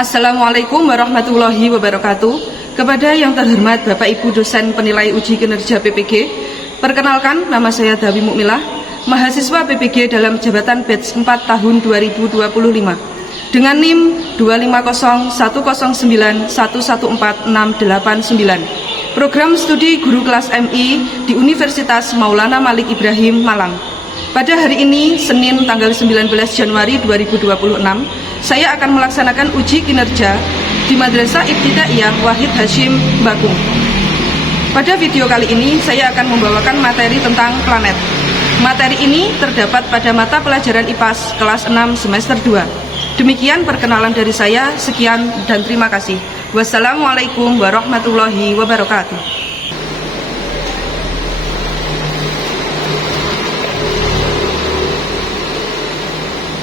Assalamualaikum warahmatullahi wabarakatuh. Kepada yang terhormat Bapak Ibu dosen penilai uji kinerja PPG, perkenalkan nama saya Dawi Mukmilah, mahasiswa PPG dalam jabatan batch 4 tahun 2025 dengan NIM 25010911469, program studi guru kelas MI di Universitas Maulana Malik Ibrahim, Malang. Pada hari ini, Senin tanggal 19 Januari 2026, saya akan melaksanakan uji kinerja di Madrasah Ibtidaiyah Wahid Hashim, Bakung. Pada video kali ini, saya akan membawakan materi tentang planet. Materi ini terdapat pada mata pelajaran IPAS kelas 6 semester 2. Demikian perkenalan dari saya, sekian dan terima kasih. Wassalamualaikum warahmatullahi wabarakatuh.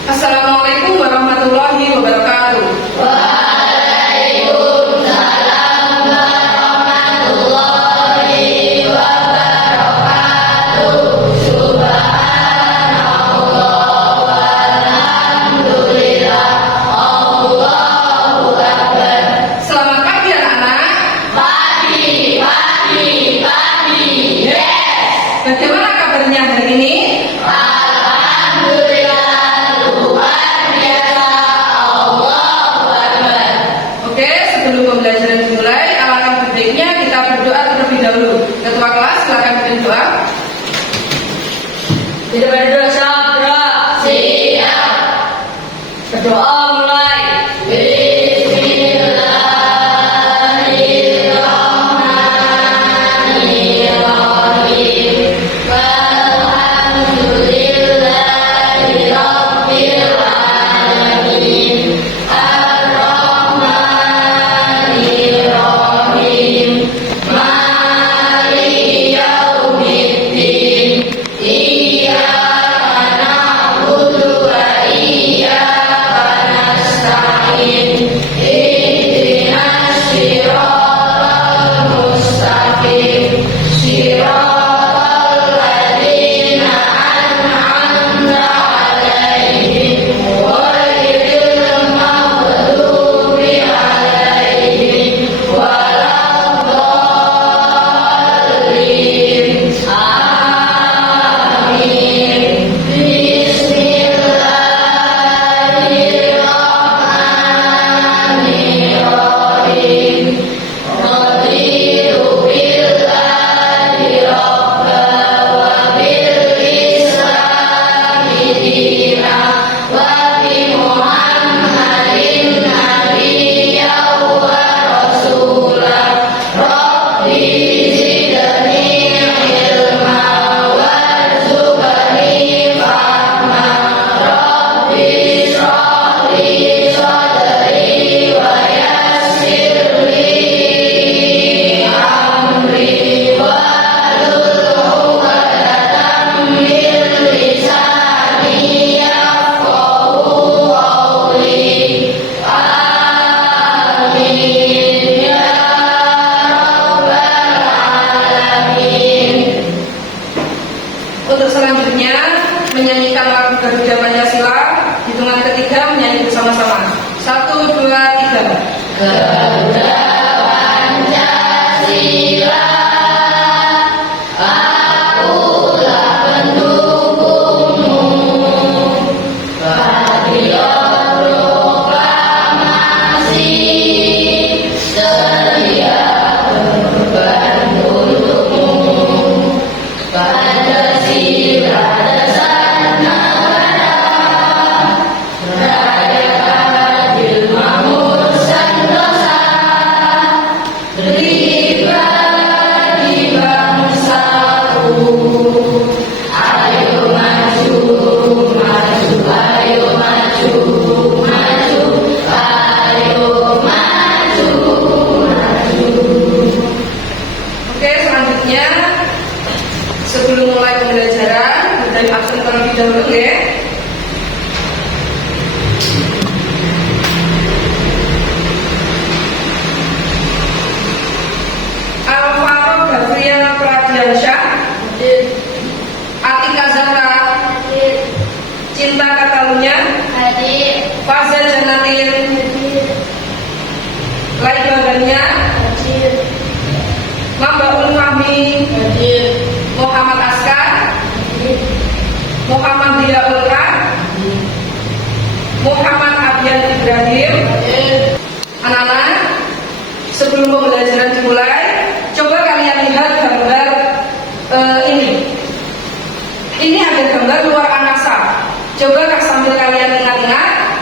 Assalamualaikum warahmatullahi wabarakatuh. Waalaikumsalam warahmatullahi wabarakatuh. Subhanallah walhamdulillah, Allahu Akbar. Selamat pagi anak-anak. Pagi. Yes. Bagaimana kabarnya hari ini? Sebelum pembelajaran dimulai, alangkah baiknya kita berdoa terlebih dahulu. Ketua kelas, silakan bikin doa. Kita berdoa sabra. Siap. Berdoa mulai. Bismillahirrahmanirrahim. Walhamdulillahirabbil alamin. Untuk selanjutnya, menyanyikan lagu Garuda Pancasila. Hitungan ketiga menyanyi bersama-sama. 1, 2, 3. Garuda Pancasila, akulah pendukungmu. Patriot proklamasi, sedia berkorban untukmu. Pancasila dasar negara, rakyat adil makmur sentosa, pribadi bangsaku. Ayo maju, maju, ayo maju, maju, ayo maju, maju. Oke, selanjutnya sebelum mulai pembelajaran, dari absen terlebih dahulu ya. Alvaro Gavriana Pradiansyah, Atika Zahra, Cinta Katalunya, Hadir. Fazal Janatin,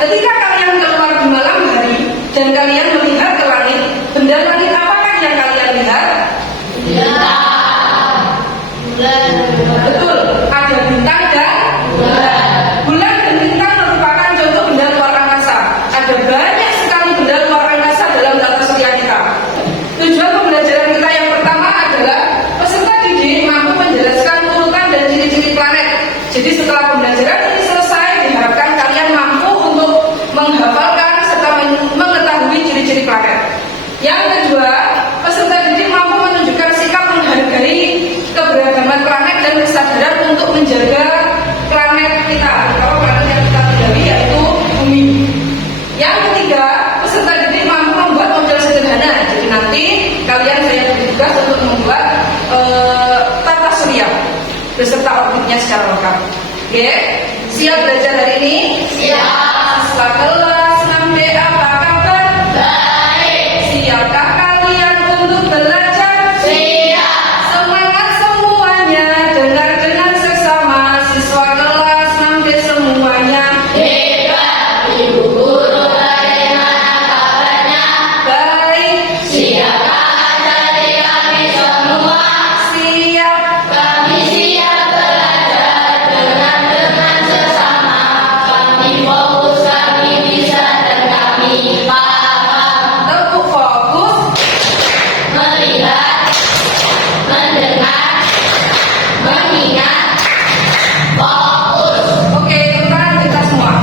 ketika kalian keluar di malam hari dan kalian melihat ke langit, benda langit apakah yang kalian lihat? Betul, ada bintang dan bulan. Bulan dan bintang merupakan contoh benda luar angkasa. Ada banyak sekali benda luar angkasa dalam tata surya kita. Tujuan pembelajaran kita yang pertama adalah peserta didik mampu menjelaskan urutan dan ciri-ciri planet. Jadi setelah pembelajaran ini selesai, diharapkan kalian mampu untuk menghafalkan serta mengetahui ciri-ciri planet. Yang kedua, peserta didik mampu menunjukkan sikap menghargai keberagaman planet dan kesadaran untuk menjaga planet kita, atau planet yang kita tinggali, yaitu bumi. Yang ketiga, peserta didik mampu membuat model sederhana. Jadi nanti kalian saya beri tugas untuk membuat tata surya beserta orbitnya secara lengkap. Oke, siap belajar hari ini? Siap. Siswa kelas 6B apa kabar? Baik. Siapkah kalian untuk belajar? Siap. Semangat semuanya, dengar dengan seksama. Siswa kelas 6B semuanya. Hebat, Ibu Guru, bagaimana kabarnya? Baik. Siapkah adik kami semua? Siap. Kami siap belajar dengan sesama. Kami fokus, kami bisa, dan kami paham. Tepuk fokus. Melihat, mendengar, mengingat, fokus. Oke, tepuk tangan kita semua.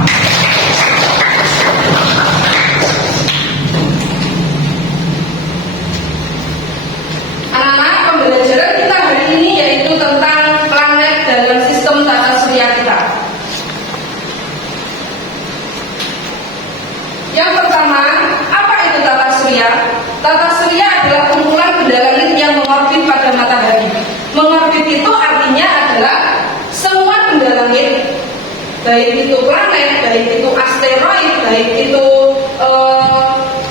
Anak-anak, pembelajaran kita hari ini yaitu tentang planet dalam sistem tata surya kita. Yang pertama, apa itu tata surya? Tata surya adalah kumpulan benda langit yang mengorbit pada matahari. Mengorbit itu artinya adalah semua benda langit, baik itu planet, baik itu asteroid, baik itu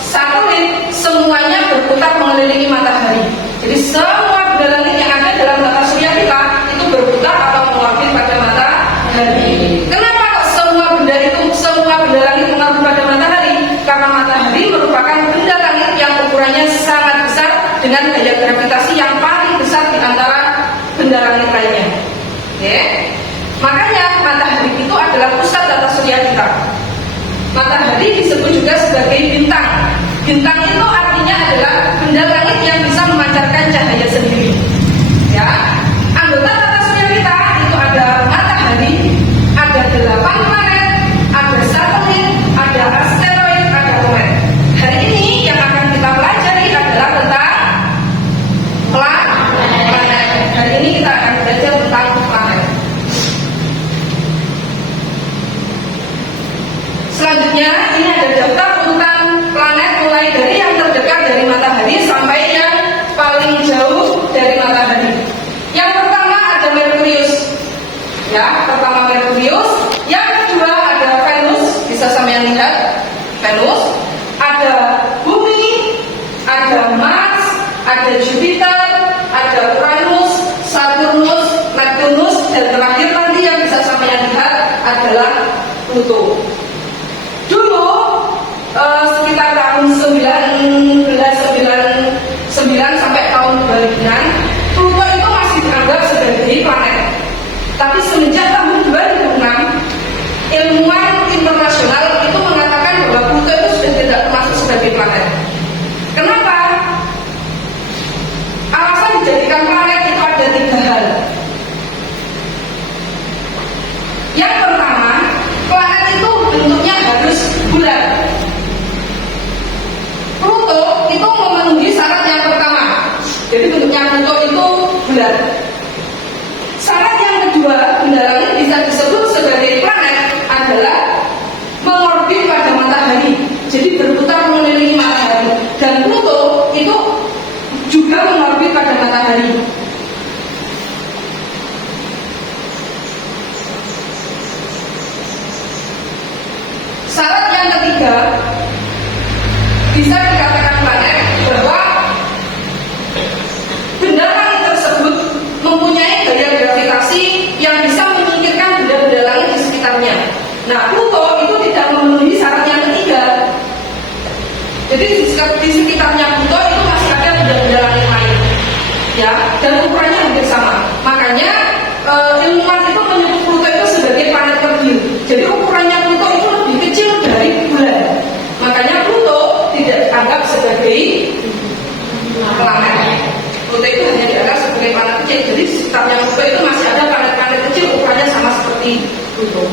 satelit, semuanya berputar mengelilingi matahari. Jadi semua benda langit yang ada dalam tata surya kita itu berputar atau mengorbit pada matahari. Kenapa kok semua benda langit mengorbit pada matahari? Karena matahari merupakan benda langit yang ukurannya sangat besar dengan gaya gravitasi yang paling besar di antara benda langit lainnya. Oke? Makanya matahari itu adalah pusat tata surya kita. Matahari disebut juga sebagai bintang. Bintang itu artinya adalah benda langit yang bisa memancarkan cahaya sendiri. Ya, anggota tata surya kita itu ada matahari, ada 8 planet, ada satelit, ada asteroid, ada komet. Hari ini yang akan kita pelajari adalah tentang planet. Hari ini kita akan belajar tentang planet. Selanjutnya, ini ada daftar urutan planet mulai dari yang terdekat dari matahari sampai yang paling jauh dari matahari. Yang pertama ada Merkurius. Ya, pertama Merkurius. Yang kedua ada Venus, bisa sampean lihat. Venus. Ada Bumi, ada Mars, ada Jupiter, ada Uranus, Saturnus, Neptunus, dan terakhir nanti yang bisa sampean lihat adalah Pluto. Dulu sekitar tahun 1999 sampai tahun 2000-an, Pluto itu masih dianggap sebagai planet. Tapi semenjak tahun 2006, ilmuwan internasional itu mengatakan bahwa Pluto itu sudah tidak termasuk sebagai planet. Kenapa? Alasan dijadikan planet itu ada 3 hal. Yang pertama, planet itu bentuknya harus bulat. Pluto itu memenuhi syarat yang pertama. Jadi bentuknya Pluto itu bulat. Syarat yang kedua, benda langit bisa disebut sebagai planet adalah mengorbit pada matahari. Jadi berputar mengelilingi matahari. Dan Pluto itu juga mengorbit pada matahari. Syarat yang ketiga, bisa dikatakan planet bahwa benda langit tersebut mempunyai gaya gravitasi yang bisa menyingkirkan benda-benda langit di sekitarnya. Nah, Pluto itu tidak memenuhi Jadi di sekitarnya Pluto itu masih ada benda-benda langit lain, ya, dan ukurannya hampir sama. Makanya ilmuwan itu menyebut Pluto itu sebagai planet kecil. Jadi ukurannya Pluto itu lebih kecil dari bulan. Makanya Pluto tidak dianggap sebagai planet. Pluto itu hanya dianggap sebagai planet kecil. Jadi di sekitarnya Pluto itu masih ada planet-planet kecil ukurannya sama seperti Pluto,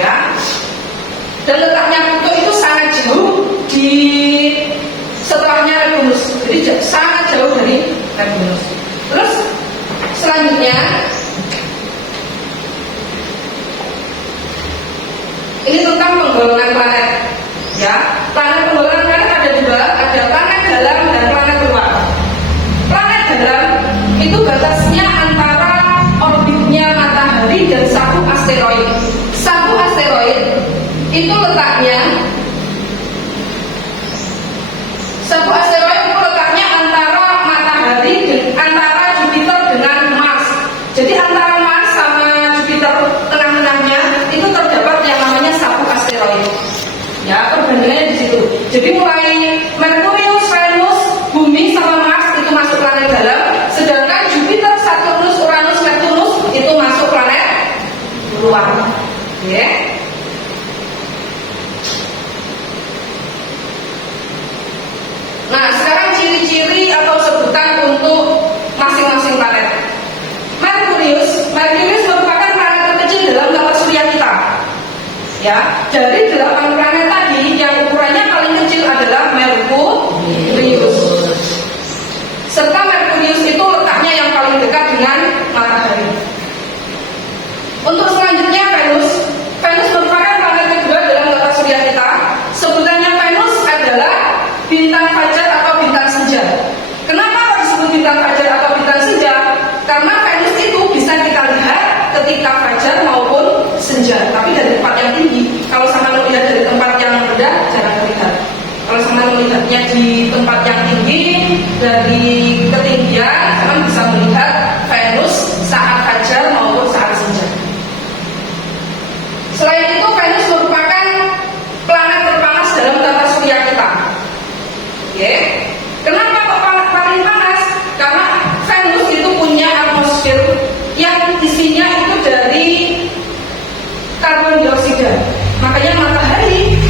ya. Dan letaknya Pluto itu sangat jauh di setelahnya Neptunus. Jadi sangat jauh dari Neptunus. Terus selanjutnya ini tentang penggolongan planet, ya. Penggolongan planet ada dua, ada planet dalam dan planet luar. Planet dalam itu batasnya antara orbitnya matahari dan satu asteroid. Satu asteroid itu letaknya antara matahari dan antara Jupiter dengan Mars. Jadi antara Mars sama Jupiter tengah-tengahnya itu terdapat yang namanya satu asteroid. Ya, perbandingannya di situ. Jadi mulai Merkurius, Venus, Bumi sama Mars itu masuk planet dalam, sedangkan Jupiter, Saturnus, Uranus, Neptunus itu masuk planet luar. Ya. Nah, sekarang ciri-ciri atau sebutan untuk masing-masing planet. Merkurius merupakan planet terkecil dalam tata surya kita. Ya, dari 8 planet tadi yang ukurannya paling kecil adalah Merkurius. Serta Merkurius itu letaknya yang paling dekat dengan matahari. Untuk selanjutnya Venus merupakan planet kedua dalam tata surya kita. Sebutannya Venus adalah bintang fajar atau bintang senja. Kenapa kok disebut bintang fajar atau bintang senja? Karena Venus itu bisa kita lihat ketika fajar maupun senja, tapi dari tempat yang tinggi. Kalau sama melihat dari tempat yang rendah, jarang terlihat. Kalau sama melihatnya di tempat yang tinggi, dari ketinggian, kalian bisa melihat Venus saat fajar maupun saat senja. Selain itu, Venus merupakan planet terpanas dalam tata surya kita. Ya, kenapa kok paling panas? Karena Venus itu punya atmosfer yang isinya itu dari karbon dioksida. Makanya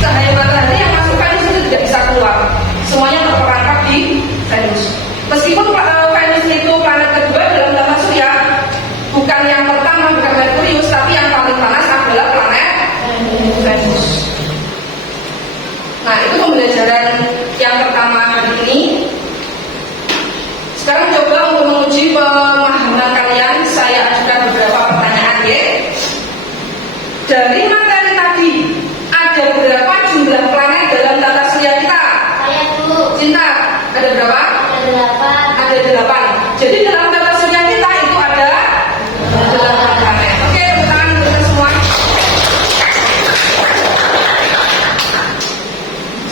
cahaya matahari yang masuk Venus itu tidak bisa keluar. Semuanya terperangkap di Venus. Meskipun Venus itu planet kedua dalam tata surya, bukan yang pertama, bukan Merkurius, tapi yang paling panas adalah planet Venus. Nah, itu pembelajaran yang pertama hari ini. Sekarang coba untuk menguji pemahaman kalian, saya ajukan beberapa pertanyaan ya. Dari materi tadi, ada berapa jumlah planet dalam tata surya kita? Saya dulu. Cinta, ada berapa? Ada 8. Ada 8. Jadi dalam tata surya kita itu ada 8 planet. Oke, tepuk tangan untuk kita semua.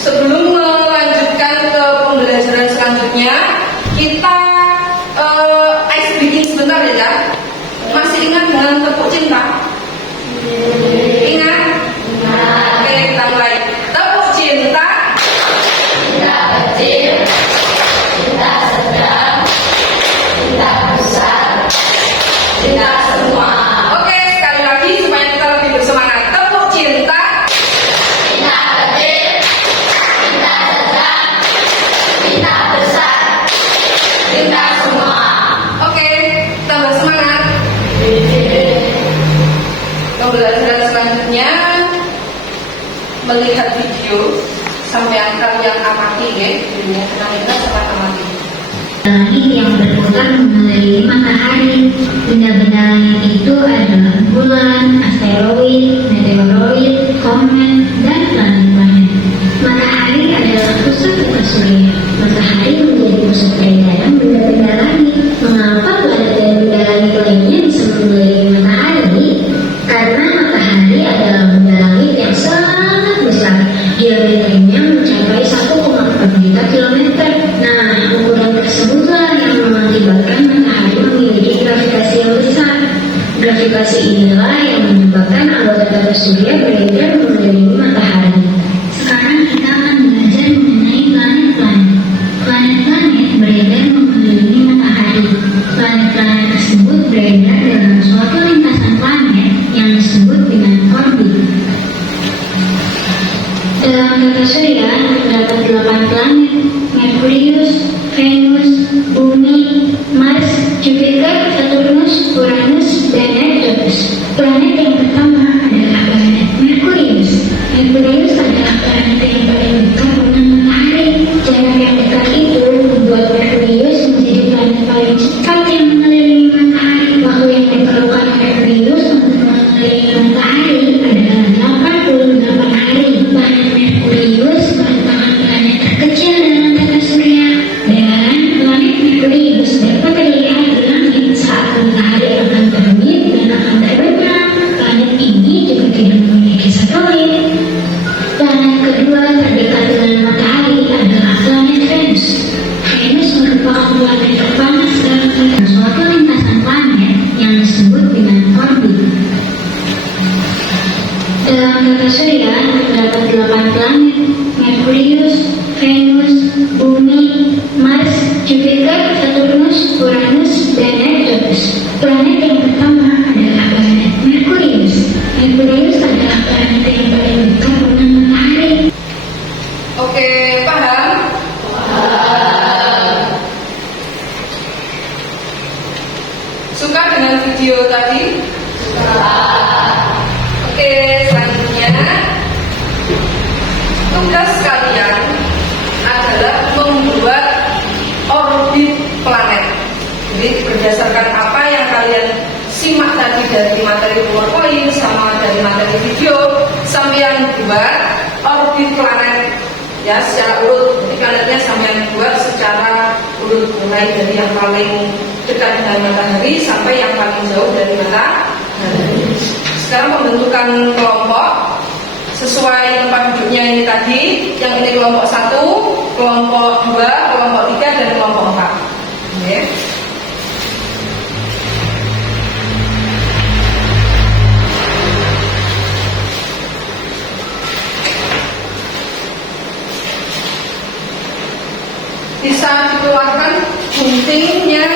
Sebelum melanjutkan ke pembelajaran selanjutnya, kita ice breaking sebentar ya. Masih ingat dengan tepuk cinta? Ingat? Oke, kita mulai. Tepuk cinta. Cinta kecil, cinta sedang, cinta besar, cinta semua. Oke, sekali lagi supaya kita lebih bersemangat. Tepuk cinta. Cinta kecil, cinta sedang, cinta besar, cinta semua. Oke, tambah semangat. Pembelajaran selanjutnya melihat video sampai kalian amati ya, videonya kita sama amati. Langit yang berputar mengelilingi matahari. Benda-benda langit itu adalah bulan, asteroid, meteoroid, komet, dan planet-planet. Matahari adalah pusat tata surya. Matahari menjadi pusat peredaran benda-benda langit. Mengapa planet dan benda langit lainnya bisa mengelilingi matahari? Karena matahari adalah benda langit yang sangat besar. Diameternya mencapai 1,4 juta kilometer. Nah, ukuran tersebutlah yang mengakibatkan matahari memiliki gravitasi yang besar. Gravitasi inilah yang menyebabkan anggota tata surya beredar mengelilingi Dalam tata surya terdapat 8 planet: Merkurius, Venus, Bumi, Mars, Jupiter, Saturnus, Uranus, dan Neptunus. Planet yang pertama adalah planet Merkurius. Merkurius adalah planet yang paling dekat dengan matahari. Jarak yang dekat itu membuat Merkurius menjadi planet paling cepat yang mengelilingi matahari. Waktu yang diperlukan Merkurius untuk mengelilingi matahari adalah 88 hari. Planet Merkurius merupakan planet terkecil dalam tata surya, dan planet Merkurius dapat terlihat di langit saat matahari akan terbit dan akan terbenam. Planet ini juga tidak memiliki satelit. Planet kedua terdekat dengan matahari adalah planet Venus. Venus merupakan planet terpanas dalam suatu lintasan planet yang disebut dengan orbit. Dalam tata surya terdapat 8 planet: Merkurius, Venus, Bumi, Mars, Jupiter, Saturnus, Uranus, dan Neptunus. Planet yang pertama adalah planet Merkurius. Merkurius adalah planet yang paling dekat dengan matahari. Oke, paham? Suka dengan video tadi? Oke, selanjutnya tugas kalian adalah membuat orbit planet. Jadi berdasarkan apa yang kalian simak tadi dari materi PowerPoint sama dari materi video, sampean buat orbit planet ya secara urut. Jadi planetnya sampean buat secara urut, mulai dari yang paling dekat dengan matahari sampai yang paling jauh dari matahari. Sekarang pembentukan kelompok sesuai tempat duduknya ini tadi. Yang ini kelompok 1, kelompok 2, kelompok 3, dan kelompok 4. Oke. Bisa dikeluarkan guntingnya.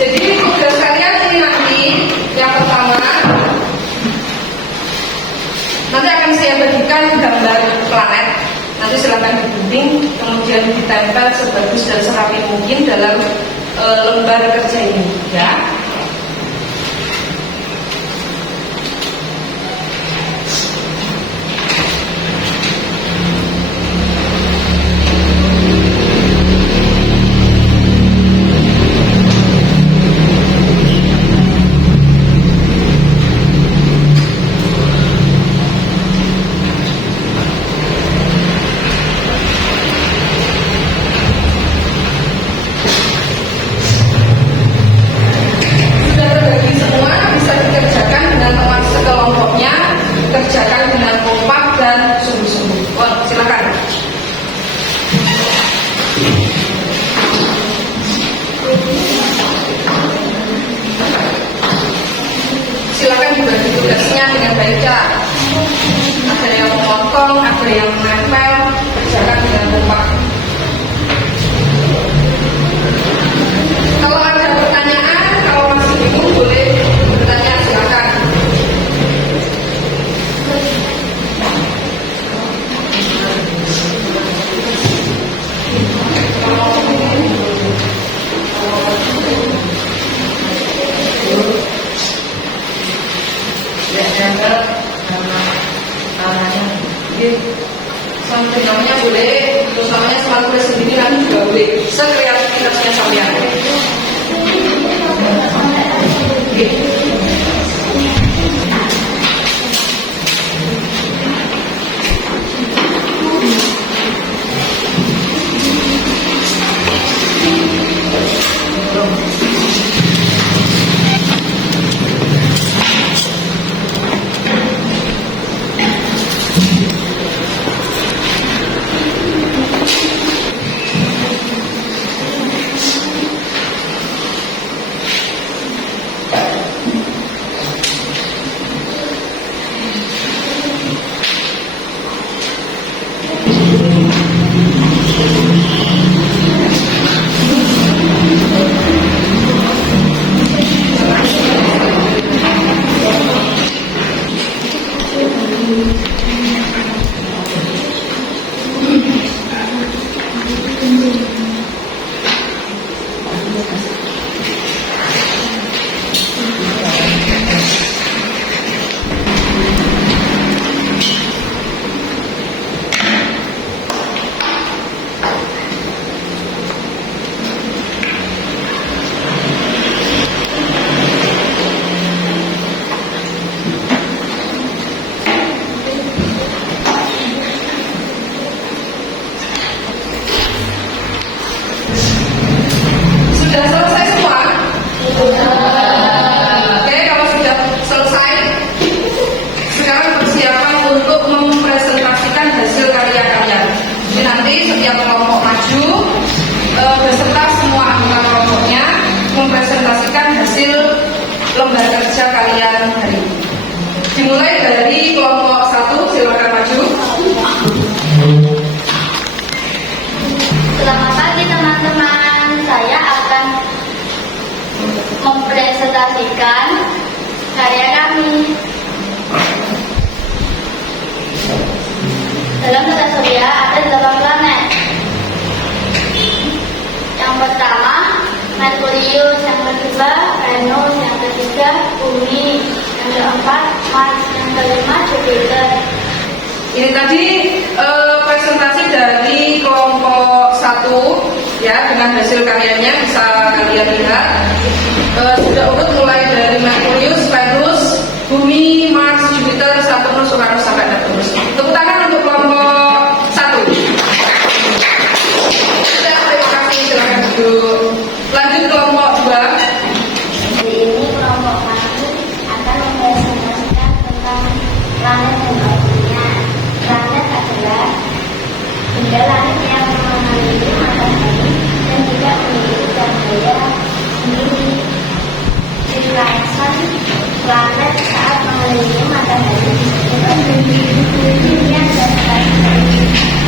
Jadi tugas kalian ini nanti yang pertama, nanti akan saya bagikan gambar planet. Nanti silakan digunting, kemudian ditempel sebagus dan serapi mungkin dalam lembar kerja ini, ya. Silakan dibagi tugasnya dengan baik ya. Ada yang memotong, ada yang menempel, kerjakan dengan kompak. Kalau ada pertanyaan, kalau masih bingung boleh bertanya, silakan. Sampai namanya boleh, terus namanya selalu tulis sendiri nanti juga boleh. Sekreativitasnya sampean. Dalam tata surya ada 8 planet. Yang pertama Merkurius, yang kedua Venus, yang ketiga Bumi, yang keempat Mars, yang kelima Jupiter. Ini tadi presentasi dari kelompok 1 ya, dengan hasil karyanya bisa kalian lihat. Sudah urut mulai dari Merkurius, Venus, Bumi, Mars, Jupiter, Saturnus, Uranus sampai Neptunus. Tepuk tangan untuk kelompok 1. Sudah, terima kasih, silakan duduk. Lanjut kelompok 2. Hari ini kelompok kami akan mempresentasikan tentang planet dan orbitnya. Planet adalah benda langit yang mengelilingi matahari dan tidak memiliki cahaya sendiri. Ciri-ciri planet saat mengelilingi matahari dirinya dan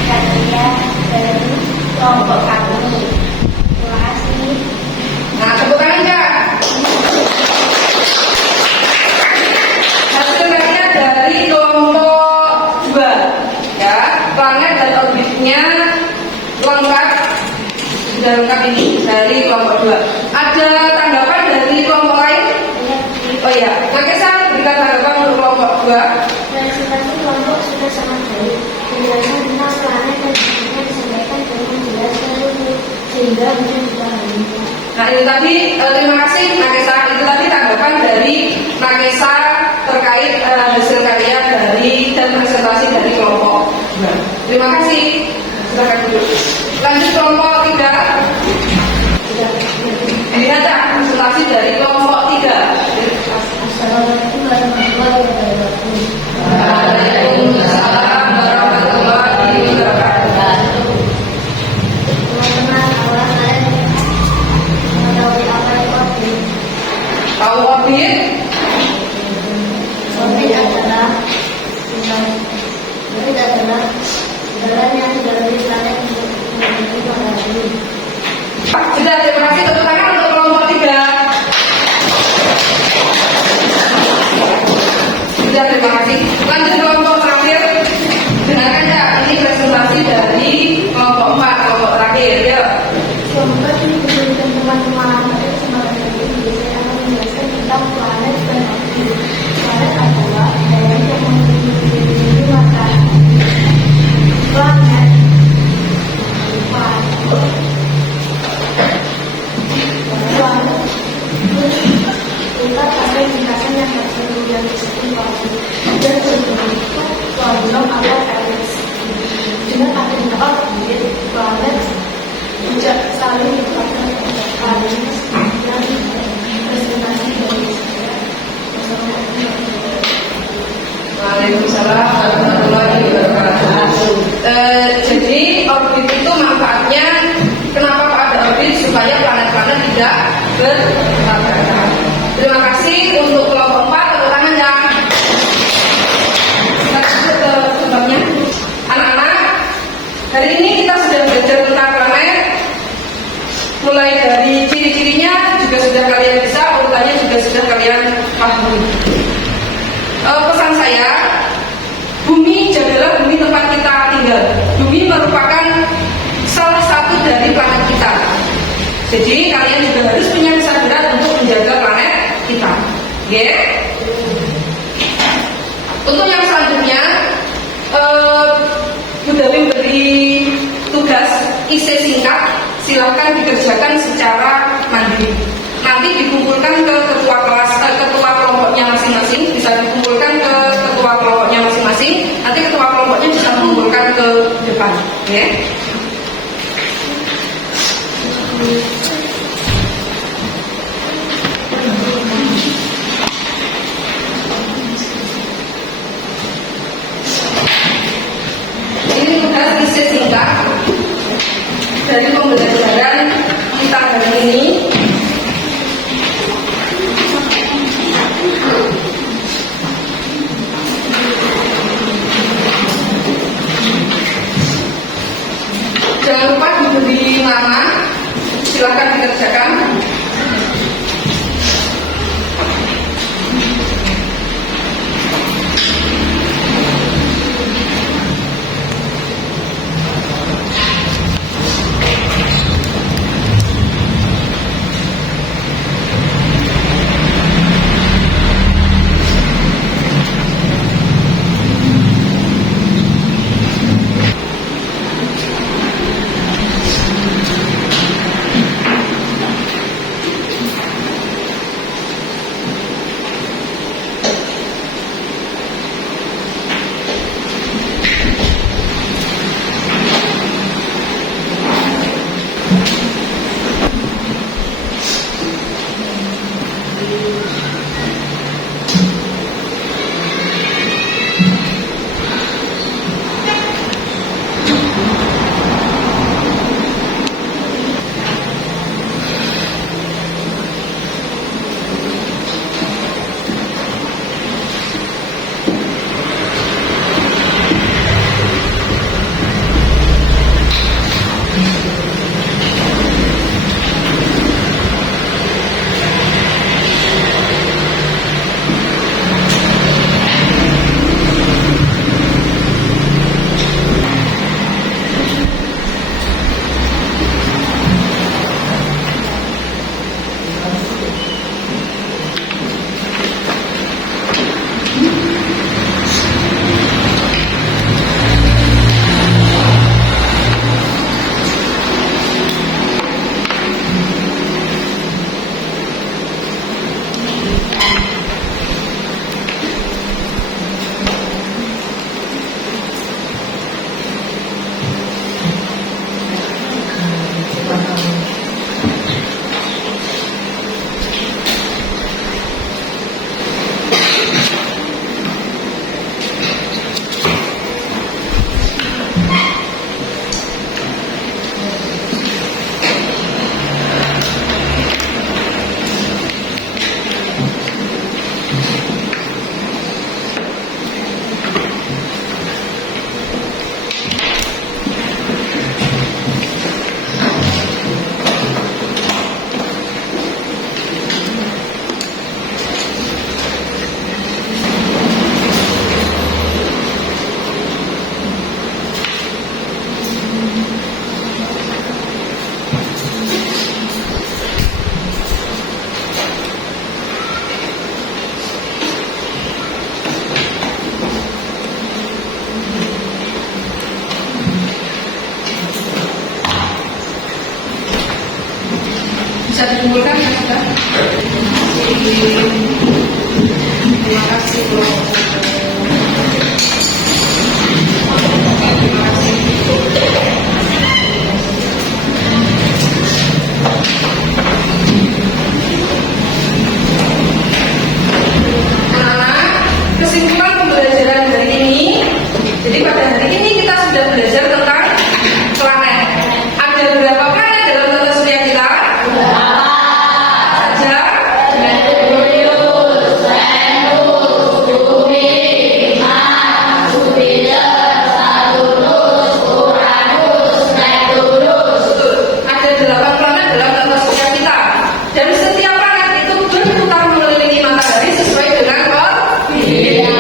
karya dari kelompok kami. Terima kasih. Nah, tepuk tangan ya. Hasil karya dari kelompok 2 ya, planet dan orbitnya lengkap, sudah lengkap ini dari kelompok 2. Ada tanggapan dari kelompok lain? Oh iya, Kakek berikan tanggapan untuk kelompok 2. Presentasi kelompok sudah sangat baik. Penjelasan tentang planet dan orbitnya disampaikan dengan jelas dan rumit sehingga mudah dipahami. Nah ini tadi, terima kasih Nakesa. Itu tadi tanggapan dari Nakesa terkait hasil karya dari dan presentasi dari kelompok 2. Terima kasih. Silakan duduk. Lanjut kelompok 3. Lihat ya, presentasi dari kelompok 3. Assalamualaikum warahmatullahi wabarakatuh. Waalaikumsalam warahmatullahi wabarakatuh. Teman-teman, awal kalian mengetahui apa itu orbit? Tahu orbit? Orbit adalah jalan yang dilalui planet untuk menuju matahari. Sudah, terima kasih. Tepuk tangan untuk kelompok 3. Sudah, terima kasih. Lanjut kelompok terakhir. Dengarkan ya, ini presentasi dari kelompok 4, kelompok terakhir ya. Semoga ini diberikan teman-teman pada kesempatan ini saya akan menjelaskan tentang planet dan orbit. Planet adalah jalan yang mengelilingi matahari. Planet kita pada lintasan yang berbeda yang disebut waktu dan berbentuk volume atau elipse. Dengan adanya orbit, planet tidak saling berkaitan dengan alias yang presentasi dari saya. Waalaikumsalam warahmatullahi wabarakatuh. Jadi orbit itu manfaatnya, kenapa ada orbit? Supaya planet-planet tidak bertabrakan. Terima kasih untuk kelompok 4. Tepuk tangan ya. Lanjut ke sebabnya. Anak-anak, hari ini kita sudah belajar tentang planet. Mulai dari ciri-cirinya juga sudah kalian bisa, urutannya juga sudah kalian pahami. Pesan saya, bumi jadilah bumi tempat kita tinggal. Bumi merupakan salah satu dari planet kita. Jadi kalian juga harus punya kesadaran untuk menjaga planet kita. Oke? Untuk yang selanjutnya, Budawi beri tugas isi singkat, silahkan dikerjakan secara mandiri. Nanti dikumpulkan ke ketua kelas, ketua kelompoknya masing-masing, bisa dikumpulkan ke ketua kelompoknya masing-masing. Nanti ketua kelompoknya bisa mengumpulkan ke depan. Oke? Ini tugas isi singkat dari pembelajaran kita hari ini. Jangan lupa diberi nama, silakan dikerjakan. Bisa dikumpulkan ya sudah. Terima kasih Prof. Kesimpulan pembelajaran hari ini, jadi pada hari ini kita sudah belajar tentang planet. Ada berapa planet dalam tata surya kita? Saja? Merkurius, Venus, Bumi, Mars, Jupiter, Saturnus, Uranus, Neptunus. Ada 8 planet dalam tata surya kita. Dan setiap planet itu berputar mengelilingi matahari sesuai dengan orbitnya.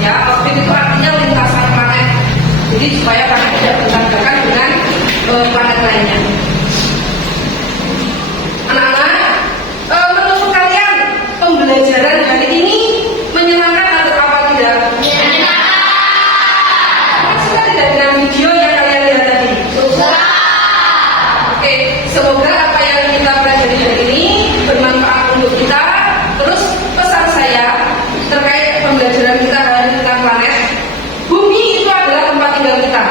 Ya, orbit itu artinya lintasan planet. Jadi supaya planet tidak bertabrakan dengan planet lainnya. Anak-anak, menurut kalian pembelajaran hari ini menyenangkan atau apa tidak? Menyenangkan. Suka tidak dengan video yang kalian lihat tadi? Suka. Oke, semoga apa yang kita pelajari hari ini bermanfaat untuk kita. Terus pesan saya terkait pembelajaran kita hari ini tentang planet. Bumi itu adalah tempat tinggal kita.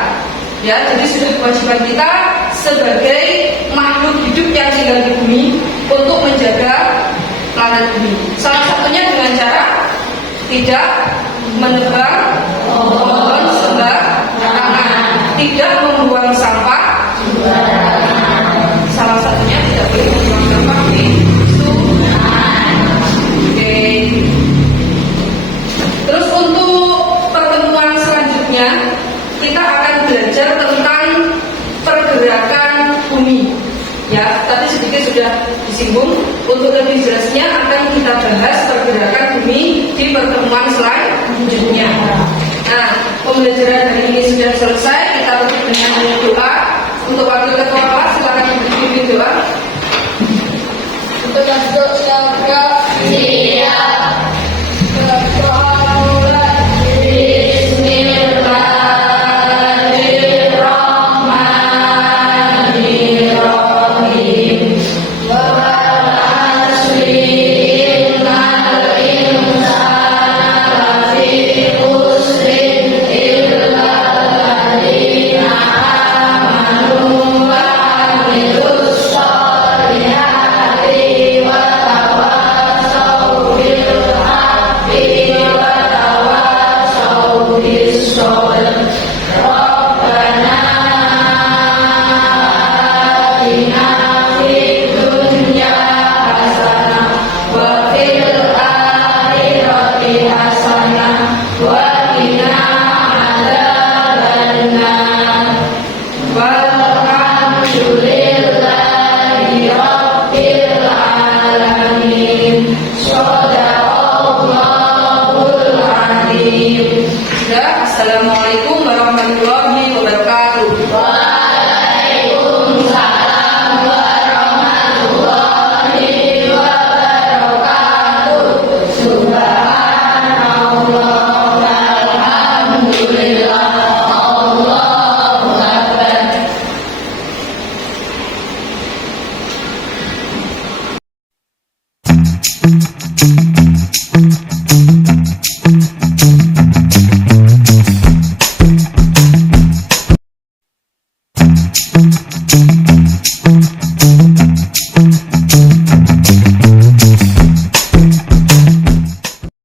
Ya, jadi sudah kewajiban kita sebagai makhluk hidup yang tinggal di bumi untuk menjaga planet bumi. Salah satunya dengan cara tidak menebang pohon sembarangan, tidak membuang sampah sembarangan. Salah satunya tidak boleh membuang sampah di sungai. Oke. Terus untuk pertemuan selanjutnya kita akan belajar tentang pergerakan bumi. Ya, tadi sedikit sudah disinggung. Untuk lebih jelasnya akan kita bahas pergerakan bumi di pertemuan selanjutnya. Nah, pembelajaran hari ini sudah selesai.